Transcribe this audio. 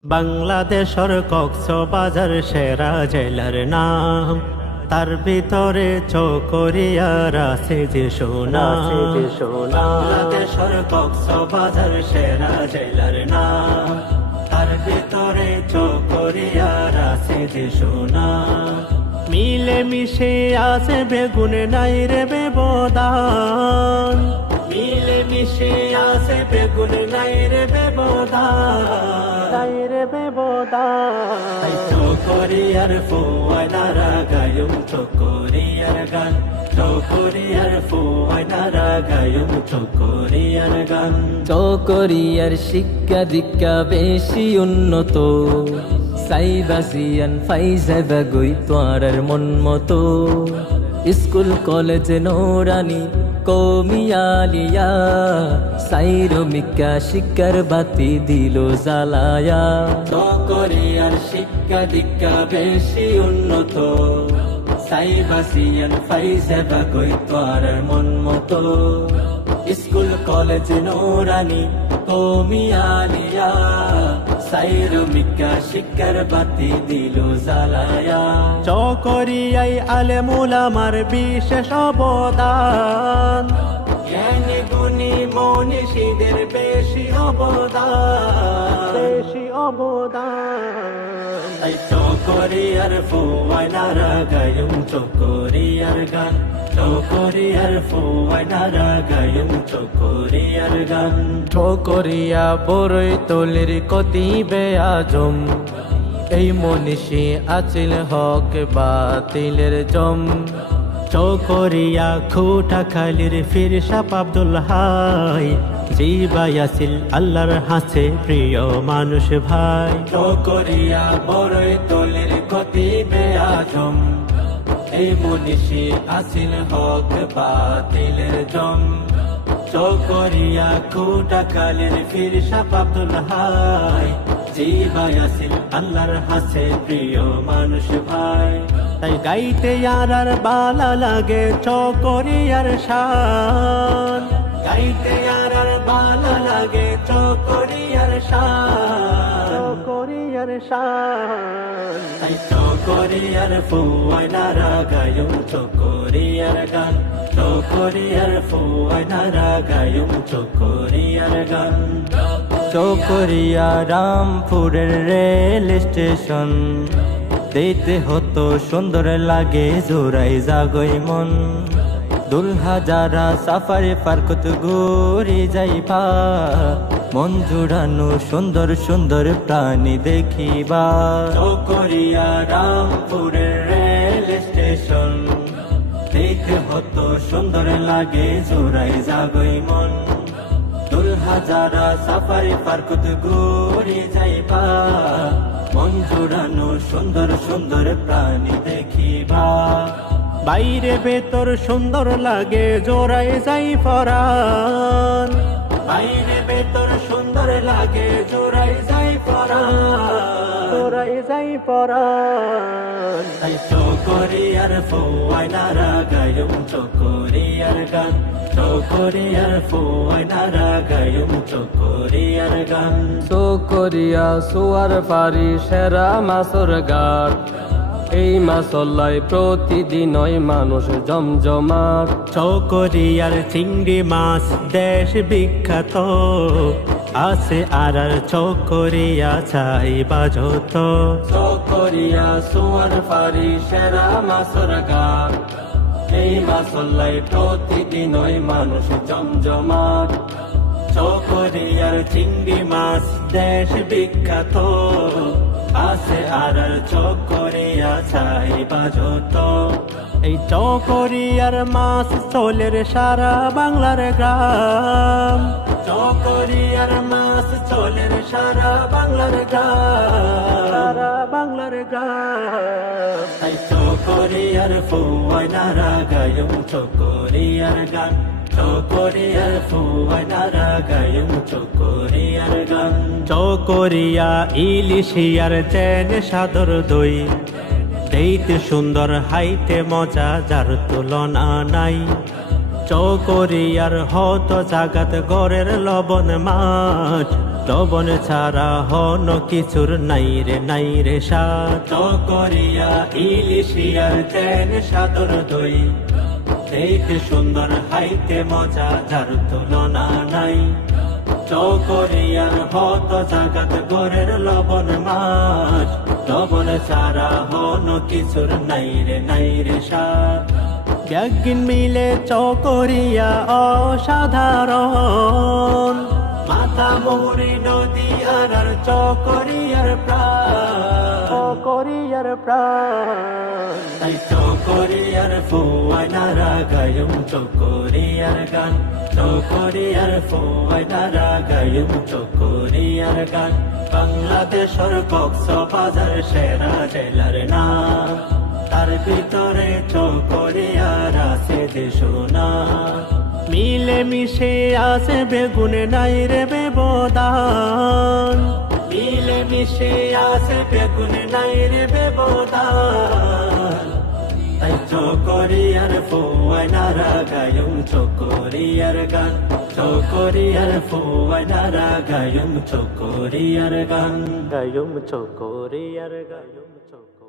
বাংলাদেশের কক্সবাজার সেরা জেলার নাম, তার ভিতরে চকরিয়ার আছে যে সোনা। বাংলাদেশের কক্সবাজার সেরা জেলার নাম, তার ভিতরে চকরিয়ার আছে যে সোনা। মিলে মিশে আছে বেগুন নাই রে ব্যবধান, মিলে মিশে আছে বেগুন নাই রে ব্যবধান, নাই রে ব্যবধান। চকরিয়ার ফুয়াইনারা গায়ুম চকরিয়ার গান, চকরিয়ার ফুয়াইনারা গায়ুম চকরিয়ার গান। চকরিয়ার শিক্ষা দীক্ষা বেশি উন্নত, সাইবাসিয়ান ফাইজাবা গই তোয়ার মন মতো। স্কুল কলেজ নোরানি কৌমিয়ালিয়া, সাইরমিকা শিক্ষার বাতি দিল জ্বালায়া। চকরিয়ার শিক্ষা দীক্ষা বেশি উন্নত, সাইবাসিয়ান ফাইজাবা গই তোয়ার মন মতো। স্কুল কলেজ নোরানি কৌমিয়ালিয়া, সাইরমিকা শিক্ষার বাতি দিল জ্বালায়া। চকরিয়ায় আলেমুল আমার বিশেষ অবদান, জ্ঞানী গুণী মনীষীদের বেশি অবদান, বেশি অবদান। তাই চকরিয়ার ফুয়াইনারা গায়ুম চকরিয়ার গান, চকরিয়ার ফুয়াইনারা গায়ুম চকরিয়ার গান। চকরিয়া বড়ই তলির কতিবে আজম, এই মনীষী আছিল হক বাতিলের জম। চকরিয়া খুটা খালির ফিরসাপ আব্দুল হাই, জিবাই আসিল আল্লাহর হাসে প্রিয় মানুষ ভাই। চকরিয়া বড়ই তলির কতিবে আজম, এই মনীষী আসিল হক বাতিলের জম। চকরিয়া খুটা খালির ফিরসাপ আব্দুল হাই, জিবাই আসিল আল্লাহর হাসে প্রিয় মানুষ ভাই। তাই গাইতে আর বালা লাগে চকরিয়ার শান, গাইতে আর বালা লাগে চকরিয়ার শান, চকরিয়ার শান। তাই চকরিয়ার ফুয়াইনারা গায়ুম চকরিয়ার গান, চকরিয়ার ফুয়াইনারা গায়ুম চকরিয়ার গান। চকরিয়া রামপুরের রেল স্টেশন, দেখতে হতো সুন্দর লাগে জোড়াই জাগই মন। দুলহা যারা সাফারি পার্কত ঘুরি যাইবা, মন জুড়ানো সুন্দর সুন্দর প্রাণী দেখিবা। চকরিয়া রামপুরের রেল স্টেশন, দেখতে হতো সুন্দর লাগে জোড়াই জাগই মন। দুলহা যারা সাফারি পার্কত ঘুরি যাইবা, মন জোড়ানো সুন্দর সুন্দর প্রাণী দেখিবা। বাইরে ভেতর সুন্দর লাগে জোড়াই যাই পরাণ, বাইরে ভেতর সুন্দর লাগে জোড়াই যাই পরাণ, জোড়াই যাই পরাণ। তাই চকরিয়ার ফুয়াইনারা গায়ুম চকরিয়ার গান, চকরিয়ার ফুয়াইনারা গায়ুম চকরিয়ার গান। চকরিয়া সোয়ার পারি সেরা মাছর ঘাট, এই মাছল্লাই প্রতিদিনই মানুষ জমজমাট। চকরিয়ার চিংড়ি মাছ দেশ বিখ্যাত, আছে আর চকরিয়া চাই বাজত। চকরিয়া সোয়ার পারি সেরা মাছর ঘাট, এই মাছল্লাই প্রতিদিনই মানুষ জমজমাট। চকরিয়ার চিংড়ি মাছ দেশ বিখ্যাত, আছে আর চকরিয়া চাই বাজত। এই চকরিয়ার মাছ চলের সারা বাংলার গ্রাম, চকরিয়ার মাছ চলের সারা বাংলার গ্রাম, সারা বাংলার গ্রাম। তাই চকরিয়ার ফুয়াইনারা গায়ুম চকরিয়ার গান, চকরিয়ার ফুয়াইনারা গায়ুম চকরিয়ার গান। চকরিয়া ইলিশিয়ার চেন সাদর দই, দেখতে সুন্দর হাইতে মজা যার তুলনা নাই। চকরিয়ার হত জাগাত গড়ের লবণ মাছ, যৌবন ছাড়া হন কিছুর নাই রে সাথ চকরিয়া ইলিশিয়ার চেন সাদর দই দেখতে সুন্দর হাইতে মজা যার তুলনা নাই চকরিয়ার হত জাগাত গরের লবণ মাছ লবণ ছাড়া হন কিছুর নাই রে সাথ একদিন মিলে চকরিয়া অসাধারণ মাথা মুহুরি নদী আর চকরিয়ার প্রাণ তাই চকরিয়ার ফুয়াইনারা গায়ুম চকরিয়ার গান চকরিয়ার ফুয়াইনারা গায়ুম চকরিয়ার গান বাংলাদেশের কক্সবাজার সেরা জেলার নাম তার ভিতরে চকরিয়ার আছে দেশনা মিলে মিশে আছে বেগুনে নাই রে বেবদান মিলে মিশে আছে বেগুনে নাই রে বেবদান তাই চকরিয়ার ফুয়াইনারা গায়ুম চকরিয়ার গান চকরিয়ার ফুয়াইনারা গায়ুম চকরিয়ার গান গায়ুম চকরিয়ার গায়ুম চকরিয়ার